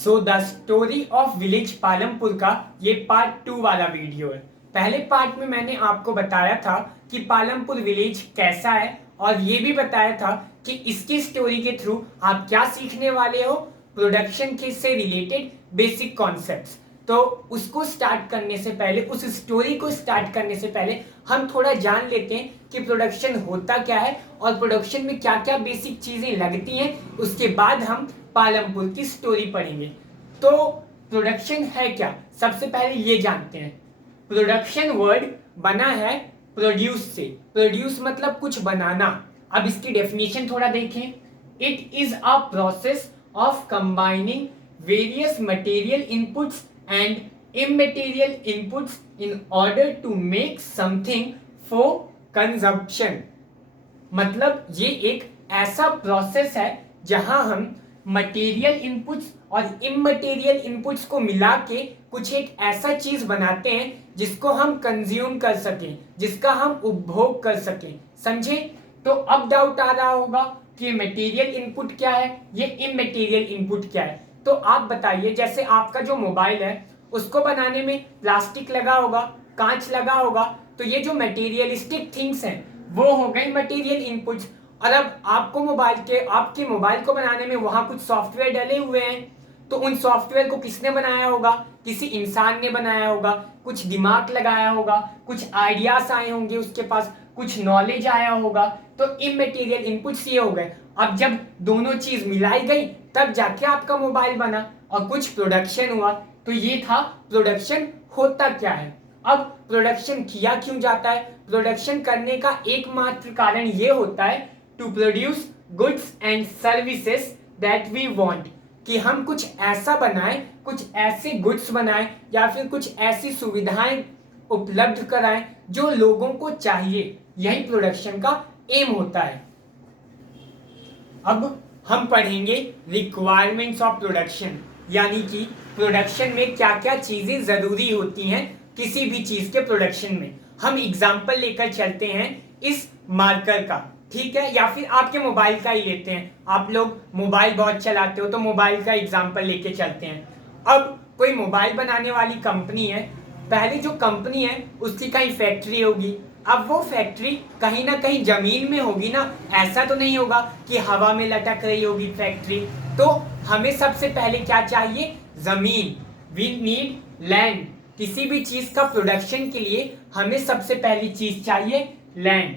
So the story of village Palampur का ये part 2 वाला वीडियो है। पहले पार्ट में मैंने आपको बताया था कि पालमपुर विलेज कैसा है और ये भी बताया था कि इसकी स्टोरी के थ्रू आप क्या सीखने वाले हो, प्रोडक्शन के से रिलेटेड बेसिक कॉन्सेप्ट्स। तो उसको स्टार्ट करने से पहले, उस स्टोरी को स्टार्ट करने से पहले हम थोड़ा जान लेते हैं कि प्रोडक्शन होता क्या है और प्रोडक्शन में क्या क्या बेसिक चीजें लगती हैं। उसके बाद हम पालमपुर की स्टोरी पढ़ेंगे। तो प्रोडक्शन है क्या, सबसे पहले ये जानते हैं। प्रोडक्शन वर्ड बना है प्रोड्यूस से। प्रोड्यूस मतलब कुछ बनाना। अब इसकी डेफिनेशन थोड़ा देखें। It is a process of combining various material inputs and immaterial inputs in order to make something for consumption। मतलब ये एक ऐसा प्रोसेस है जहां हम मटेरियल इनपुट्स और इममटेरियल इनपुट्स को मिला के कुछ एक ऐसा चीज बनाते हैं जिसको हम कंज्यूम कर सकें, जिसका हम उपभोग कर सकें। समझे? तो अब डाउट आ रहा होगा कि मटेरियल इनपुट क्या है, ये इममटेरियल इनपुट क्या है। तो आप बताइए, जैसे आपका जो मोबाइल है उसको बनाने में प्लास्टिक लगा होगा, कांच लगा होगा, तो ये जो मटेरियलिस्टिक थिंग्स हैं वो हो गई मटेरियल इनपुट्स। और अब आपके मोबाइल को बनाने में वहां कुछ सॉफ्टवेयर डले हुए हैं, तो उन सॉफ्टवेयर को किसने बनाया होगा? किसी इंसान ने बनाया होगा, कुछ दिमाग लगाया होगा, कुछ आइडियाज आए होंगे उसके पास, कुछ नॉलेज आया होगा। तो इममटेरियल इनपुट्स ये हो गए। अब जब दोनों चीज मिलाई गई तब जाके आपका मोबाइल बना और कुछ प्रोडक्शन हुआ। तो ये था प्रोडक्शन होता क्या है। अब प्रोडक्शन किया क्यों जाता है? प्रोडक्शन करने का एकमात्र कारण ये होता है to produce goods and services that we want, कि हम कुछ ऐसा बनाएं, कुछ ऐसे गुड्स बनाएं या फिर कुछ ऐसी सुविधाएं उपलब्ध कराएं जो लोगों को चाहिए। यही प्रोडक्शन का एम होता है। अब हम पढ़ेंगे रिक्वायरमेंट्स ऑफ प्रोडक्शन, यानी कि प्रोडक्शन में क्या क्या चीजें जरूरी होती हैं किसी भी चीज के प्रोडक्शन में। हम एग्जाम्पल लेकर चलते हैं इस मार्कर का, ठीक है, या फिर आपके मोबाइल का ही लेते हैं। आप लोग मोबाइल बहुत चलाते हो तो मोबाइल का एग्जाम्पल लेके चलते हैं। अब कोई मोबाइल बनाने वाली कंपनी है, पहले जो कंपनी है उसकी कहीं फैक्ट्री होगी। अब वो फैक्ट्री कहीं ना कहीं जमीन में होगी ना, ऐसा तो नहीं होगा कि हवा में लटक रही होगी फैक्ट्री। तो हमें सबसे पहले क्या चाहिए? जमीन। We need land. किसी भी चीज का प्रोडक्शन के लिए हमें सबसे पहली चीज चाहिए लैंड।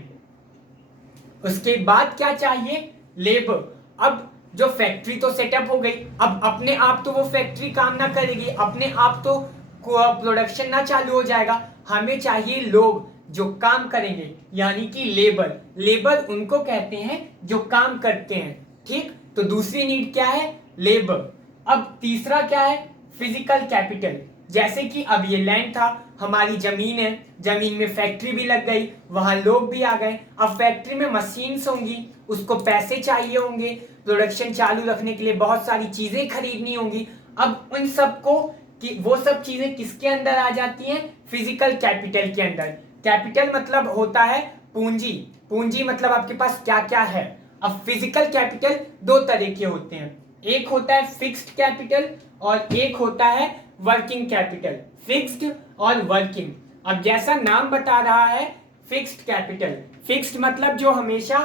उसके बाद क्या चाहिए? लेबर। अब जो फैक्ट्री तो सेटअप हो गई, अब अपने आप तो वो फैक्ट्री काम ना करेगी, अपने आप तो प्रोडक्शन ना चालू हो जाएगा। हमें चाहिए लोग जो काम करेंगे, यानी कि लेबर। लेबर उनको कहते हैं जो काम करते हैं, ठीक। तो दूसरी नीड क्या है? लेबर। अब तीसरा क्या है? Physical capital. जैसे कि अब ये लैंड था, हमारी जमीन है, जमीन में फैक्ट्री भी लग गई, वहां लोग भी आ गए। अब फैक्ट्री में मशीन्स होंगी, उसको पैसे चाहिए होंगे, प्रोडक्शन चालू रखने के लिए बहुत सारी चीजें खरीदनी होंगी। अब उन सबको कि वो सब चीजें किसके अंदर आ जाती हैं? फिजिकल कैपिटल के अंदर। कैपिटल मतलब होता है पूंजी। पूंजी मतलब आपके पास क्या क्या है। अब फिजिकल कैपिटल दो तरह के होते हैं, एक होता है फिक्स्ड कैपिटल और एक होता है वर्किंग कैपिटल। फिक्स्ड और वर्किंग। अब जैसा नाम बता रहा है फिक्स्ड कैपिटल, फिक्स्ड मतलब जो हमेशा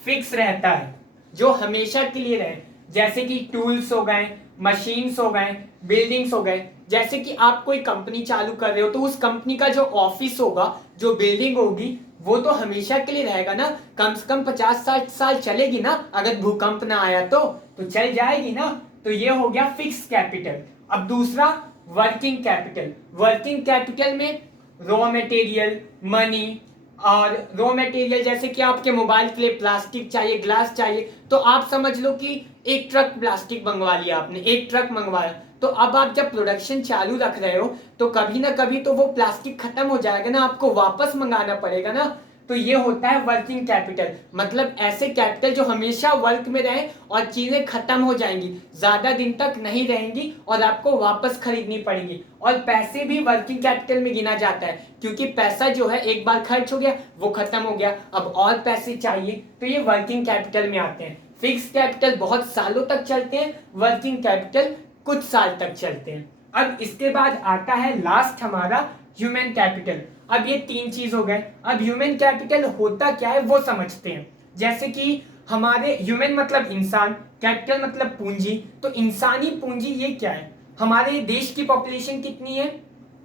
फिक्स रहता है, जो हमेशा के लिए रहे। जैसे कि टूल्स हो गए, मशीन्स हो गए, बिल्डिंग्स हो गए। जैसे कि आप कोई कंपनी चालू कर रहे हो तो उस कंपनी का जो ऑफिस होगा, जो बिल्डिंग होगी, वो तो हमेशा के लिए रहेगा ना, कम से कम 50-60 साल चलेगी ना। अगर भूकंप ना आया तो चल जाएगी ना। तो ये हो गया फिक्स कैपिटल। अब दूसरा वर्किंग कैपिटल। वर्किंग कैपिटल में रॉ मटेरियल, मनी। और रॉ मटेरियल जैसे कि आपके मोबाइल के लिए प्लास्टिक चाहिए, ग्लास चाहिए, तो आप समझ लो कि एक ट्रक प्लास्टिक मंगवा लिया आपने, एक ट्रक मंगवाया। तो अब आप जब प्रोडक्शन चालू रख रहे हो तो कभी ना कभी तो वो प्लास्टिक खत्म हो जाएगा ना, आपको वापस मंगाना पड़ेगा ना। तो ये होता है वर्किंग कैपिटल, मतलब ऐसे कैपिटल जो हमेशा वर्क में रहे और चीजें खत्म हो जाएंगी, ज्यादा दिन तक नहीं रहेंगी और आपको वापस खरीदनी पड़ेगी। और पैसे भी वर्किंग कैपिटल में गिना जाता है, क्योंकि पैसा जो है एक बार खर्च हो गया, वो खत्म हो गया, अब और पैसे चाहिए, तो ये वर्किंग कैपिटल में आते हैं। फिक्स कैपिटल बहुत सालों तक चलते हैं, वर्किंग कैपिटल कुछ साल तक चलते हैं। अब इसके बाद आता है लास्ट हमारा ह्यूमन कैपिटल। अब ये 3 चीज हो गए। अब ह्यूमन कैपिटल होता क्या है वो समझते हैं। जैसे कि हमारे ह्यूमन मतलब इंसान, कैपिटल मतलब पूंजी। तो इंसानी पूंजी ये क्या है? हमारे देश की पॉपुलेशन कितनी है?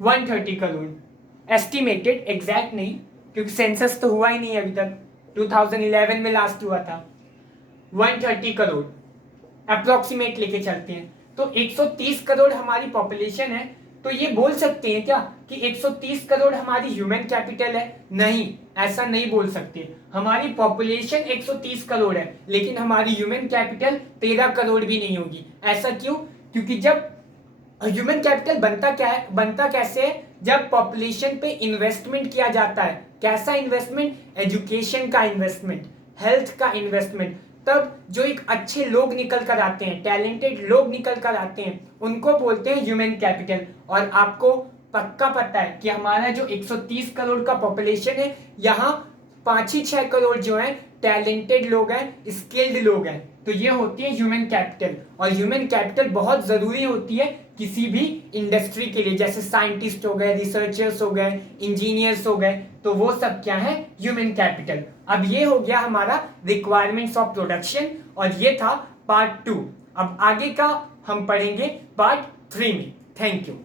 130 करोड़ एस्टिमेटेड, एग्जैक्ट नहीं क्योंकि सेंसस तो हुआ ही नहीं अभी तक, 2011 में लास्ट हुआ था। 130 करोड़ अप्रोक्सीमेट लेके चलते हैं। तो 130 करोड़ हमारी पॉपुलेशन है। तो ये बोल सकते हैं क्या कि 130 करोड़ हमारी ह्यूमन कैपिटल है? नहीं, ऐसा नहीं बोल सकते। हमारी पॉपुलेशन 130 करोड़ है लेकिन हमारी ह्यूमन कैपिटल 13 करोड़ भी नहीं होगी। ऐसा क्यों? क्योंकि जब ह्यूमन कैपिटल बनता क्या है, बनता कैसे है? जब पॉपुलेशन पे इन्वेस्टमेंट किया जाता है। कैसा इन्वेस्टमेंट? एजुकेशन का इन्वेस्टमेंट, हेल्थ का इन्वेस्टमेंट। तब जो एक अच्छे लोग निकल कर आते हैं, टैलेंटेड लोग निकल कर आते हैं, उनको बोलते हैं ह्यूमन कैपिटल। और आपको पक्का पता है कि हमारा जो 130 करोड़ का पॉपुलेशन है, यहाँ 5 ही 6 करोड़ जो है टैलेंटेड लोग हैं, स्किल्ड लोग हैं। तो ये होती है ह्यूमन कैपिटल। और ह्यूमन कैपिटल बहुत जरूरी होती है किसी भी इंडस्ट्री के लिए, जैसे साइंटिस्ट हो गए, रिसर्चर्स हो गए, इंजीनियर्स हो गए, तो वो सब क्या है? Human capital. अब ये हो गया हमारा रिक्वायरमेंट्स ऑफ प्रोडक्शन और ये था पार्ट 2। अब आगे का हम पढ़ेंगे पार्ट 3 में। Thank you.